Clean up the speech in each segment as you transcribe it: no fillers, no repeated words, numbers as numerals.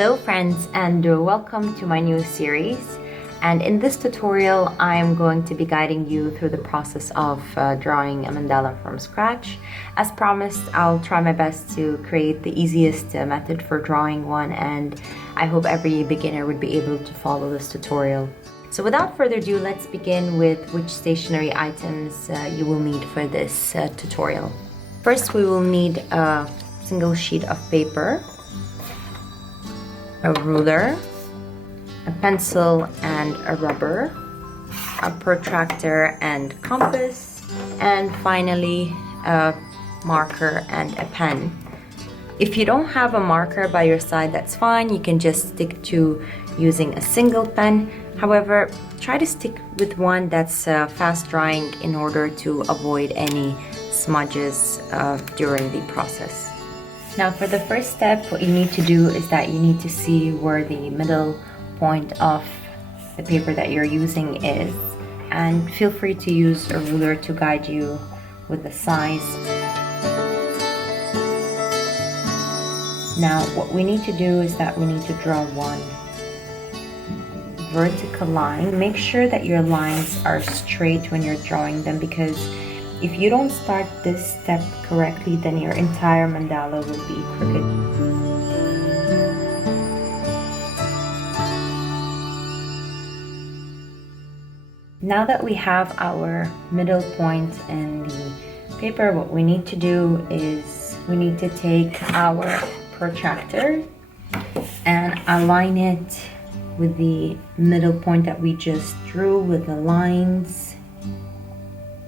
Hello friends, and welcome to my new series. And in this tutorial I'm going to be guiding you through the process of drawing a mandala from scratch. As promised, I'll try my best to create the easiest method for drawing one, and I hope every beginner would be able to follow this tutorial. So without further ado, let's begin with which stationery items you will need for this tutorial. First, we will need a single sheet of paper, a ruler, a pencil and a rubber, a protractor and compass, and finally a marker and a pen. If you don't have a marker by your side, that's fine. You can just stick to using a single pen. However, try to stick with one that's fast drying in order to avoid any smudges during the process. Now for the first step, what you need to do is that you need to see where the middle point of the paper that you're using is, and feel free to use a ruler to guide you with the size. Now what we need to do is that we need to draw one vertical line. Make sure that your lines are straight when you're drawing them, because if you don't start this step correctly, then your entire mandala will be crooked. Now that we have our middle point in the paper, what we need to do is we need to take our protractor and align it with the middle point that we just drew with the lines.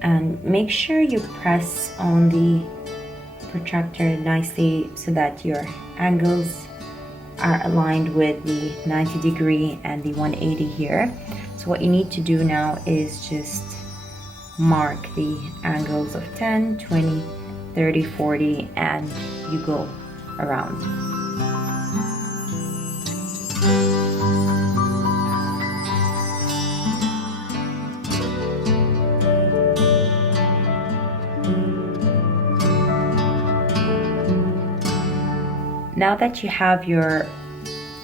And make sure you press on the protractor nicely so that your angles are aligned with the 90-degree and the 180 here. So what you need to do now is just mark the angles of 10, 20, 30, 40, and you go around. Now that you have your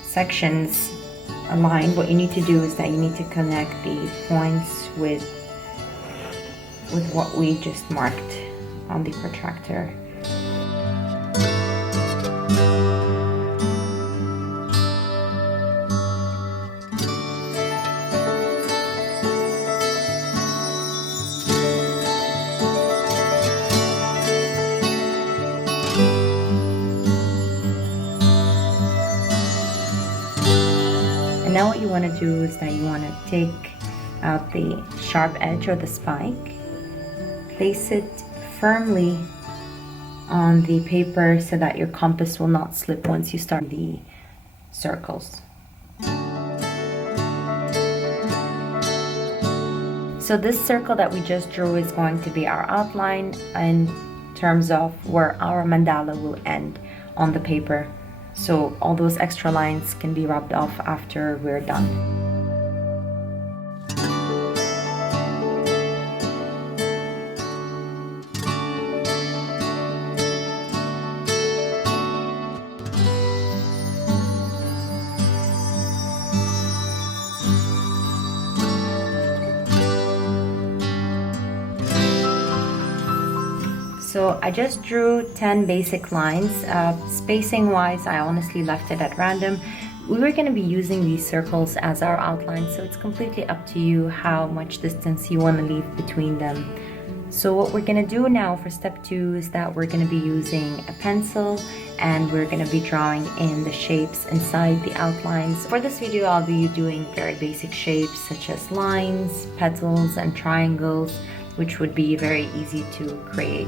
sections aligned, what you need to do is that you need to connect the points with what we just marked on the protractor. And now what you want to do is that you want to take out the sharp edge or the spike, place it firmly on the paper so that your compass will not slip once you start the circles. So this circle that we just drew is going to be our outline in terms of where our mandala will end on the paper. So all those extra lines can be rubbed off after we're done. So I just drew 10 basic lines. Spacing wise, I honestly left it at random. We were going to be using these circles as our outline, so it's completely up to you how much distance you want to leave between them. So what we're going to do now for step 2 is that we're going to be using a pencil, and we're going to be drawing in the shapes inside the outlines. For this video, I'll be doing very basic shapes such as lines, petals, and triangles, which would be very easy to create.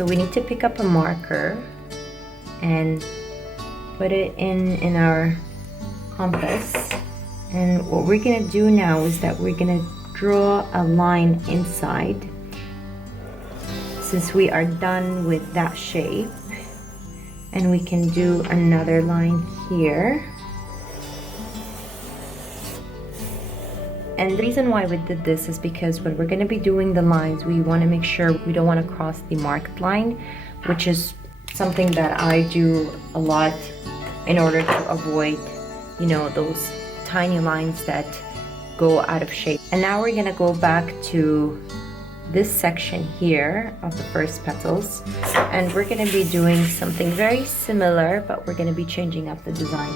So we need to pick up a marker and put it in our compass. And what we're gonna do now is that we're gonna draw a line inside. Since we are done with that shape, and we can do another line here. And the reason why we did this is because when we're going to be doing the lines, we want to make sure we don't want to cross the marked line, which is something that I do a lot in order to avoid, you know, those tiny lines that go out of shape. And now we're going to go back to this section here of the first petals, and we're going to be doing something very similar, but we're going to be changing up the design.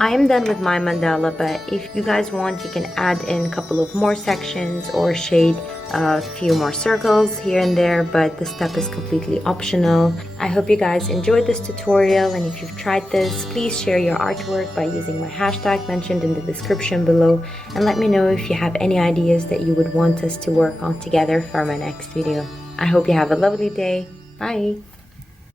I am done with my mandala, but if you guys want, you can add in a couple of more sections or shade a few more circles here and there, but this step is completely optional. I hope you guys enjoyed this tutorial, and if you've tried this, please share your artwork by using my hashtag mentioned in the description below, and let me know if you have any ideas that you would want us to work on together for my next video. I hope you have a lovely day. Bye!